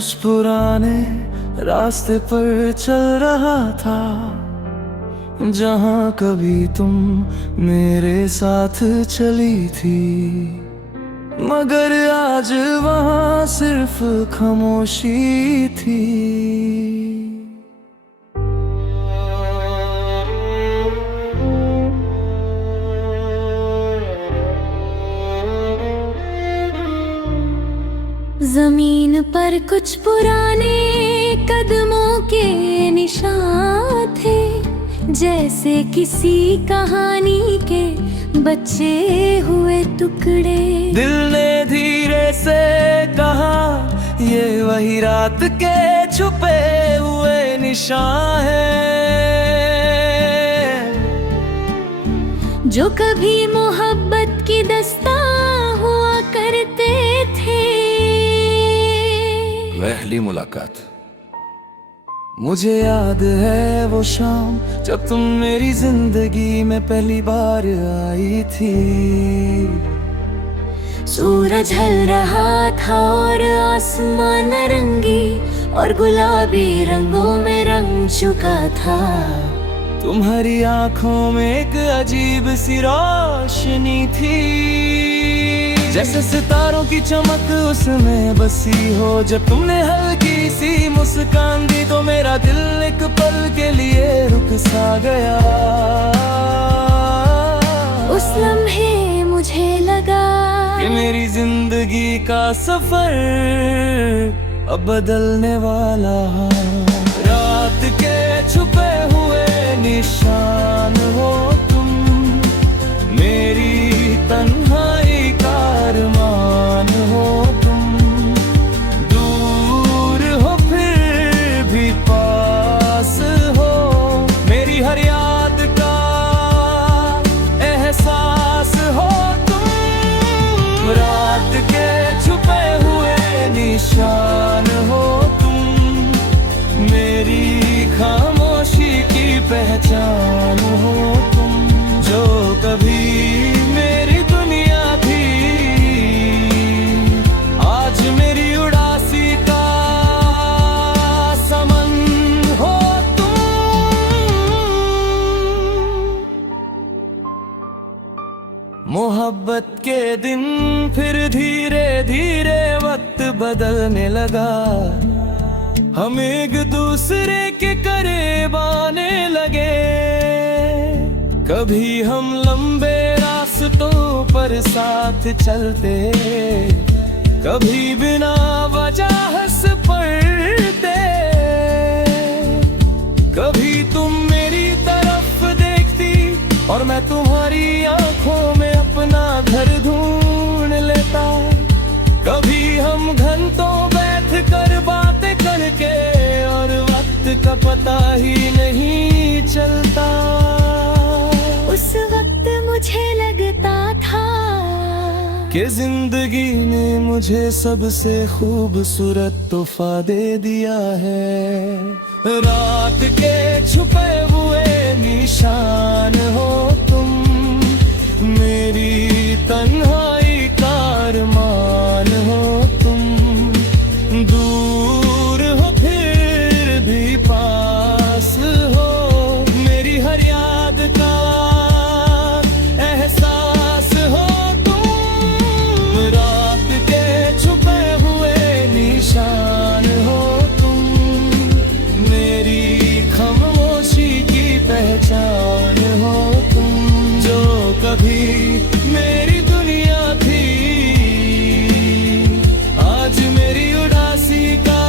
उस पुराने रास्ते पर चल रहा था जहाँ कभी तुम मेरे साथ चली थी, मगर आज वहाँ सिर्फ खामोशी थी। जमीन पर कुछ पुराने कदमों के निशान थे, जैसे किसी कहानी के बचे हुए टुकड़े। दिल ने धीरे से कहा, ये वही रात के छुपे हुए निशान हैं, जो कभी मोहब्बत की दास्तां हुआ करते थे। पहली मुलाकात, मुझे याद है वो शाम जब तुम मेरी जिंदगी में पहली बार आई थी। सूरज ढल रहा था और आसमान नारंगी और गुलाबी रंगों में रंग चुका था। तुम्हारी आंखों में एक अजीब सी रोशनी थी, जैसे सितारों की चमक उसमें बसी हो। जब तुमने हल्की सी मुस्कान दी तो मेरा दिल एक पल के लिए रुक सा गया। उस लम्हे मुझे लगा कि मेरी जिंदगी का सफर अब बदलने वाला है। रात के छुपे हुए निशान हो तुम, मेरी तन्हाई का अरमान हो तुम। दूर हो फिर भी पास हो, मेरी हर याद का एहसास हो तुम। रात के छुपे हुए निशान हो तुम, मेरी खामोशी की पहचान हो तुम। जो कभी मेरी दुनिया थी, आज मेरी उदासी का समन हो तुम। मोहब्बत के दिन फिर धीरे धीरे वक्त बदलने लगा। हम एक दूसरे के करीब आने लगे। कभी हम लंबे रास्तों पर साथ चलते, कभी बिना वजह हंस पड़ते। कभी तुम मेरी तरफ देखती और मैं तुम्हारी आंखों में अपना घर ढूंढ लेता। कभी हम घंटों बैठ कर बातें करके और वक्त का पता ही नहीं चलता। उस वक्त मुझे लगता था कि जिंदगी ने मुझे सबसे खूबसूरत तोहफा दे दिया है। रात के छुपे हुए निशान हो तुम, मेरी तन्हाई का अरमान हो तुम। दूर हो फिर भी पास हो, मेरी हर याद का एहसास हो तुम। रात के छुपे हुए निशान हो तुम, मेरी खामोशी की पहचान हो तुम। जो कभी मेरी दुनिया थी, आज मेरी उदासी का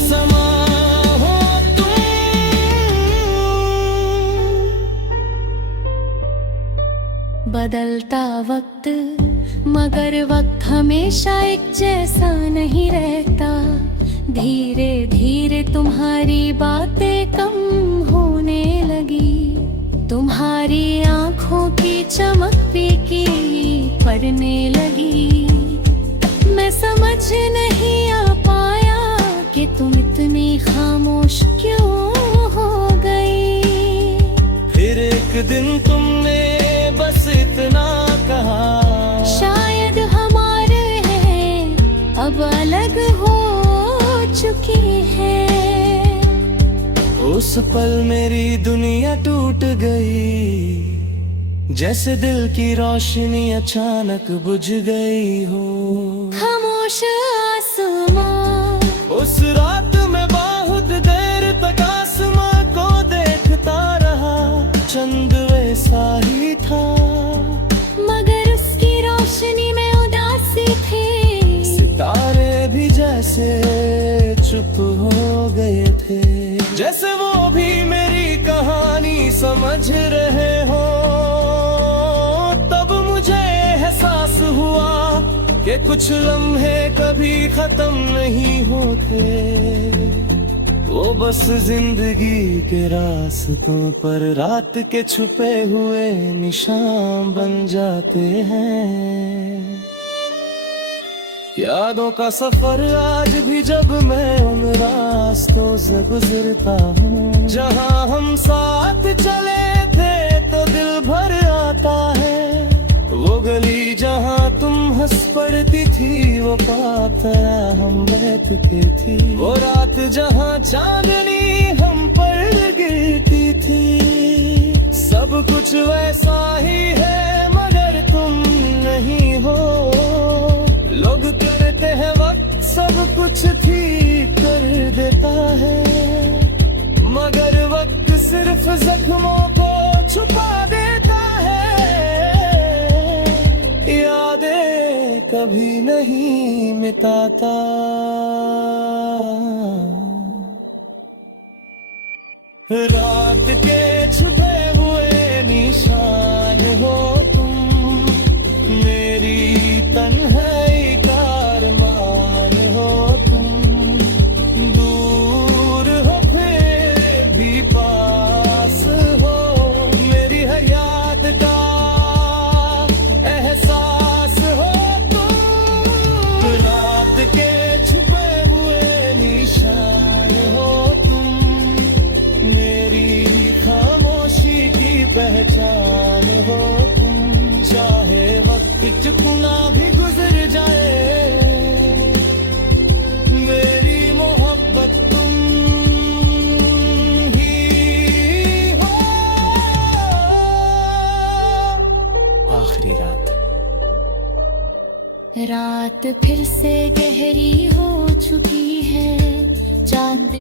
समा हो तुम। बदलता वक्त, मगर वक्त हमेशा एक जैसा नहीं रहता। धीरे धीरे तुम्हारी बातें कम होने लगी। तुम्हारी आंखों की चमक फीकी पड़ने लगी। मैं समझ नहीं आ पाया कि तुम इतनी खामोश क्यों हो गई। फिर एक दिन तुमने बस इतना कहा, शायद हमारे हैं अब अलग हो चुकी है। उस पल मेरी दुनिया टूट गई, जैसे दिल की रोशनी अचानक बुझ गई हो। खामोश आसमां, उस रात में बहुत देर तक आसमां को देखता रहा, चंद वैसा ही था मगर उसकी रोशनी में उदासी थी। सितारे भी जैसे चुप हो गए थे, जैसे वो भी मेरी कहानी समझ रहे हो। तब मुझे एहसास हुआ कि कुछ लम्हे कभी खत्म नहीं होते, वो बस जिंदगी के रास्तों पर रात के छुपे हुए निशान बन जाते हैं। यादों का सफर आज भी जब मैं उन रास्तों से गुजरता हूँ, जहाँ हम साथ चले थे तो दिल भर आता है। वो गली जहाँ तुम हंस पड़ती थी, वो पाप तरह हम बैठते थी। वो रात जहाँ चांदनी हम पर गिरती थी, सब कुछ वैसा ही है मगर तुम नहीं हो। लोग कहते हैं वक्त सब कुछ ठीक कर देता है, मगर वक्त सिर्फ जख्मों को छुपा देता है। यादें कभी नहीं मिटाता, रात के छुपे हुए निशान हो तुम, मेरी तन्हाई का अरमान हो तुम। दूर हो फिर भी पास हो, मेरी हर याद का एहसास हो तुम। रात के छुपे हुए निशान हो तुम, मेरी खामोशी की पहचान हो तुम। चाहे वक्त कितना भी गुजर जाए, मेरी मोहब्बत तुम ही हो। आखिरी रात। रात फिर से गहरी हो चुकी है, चांद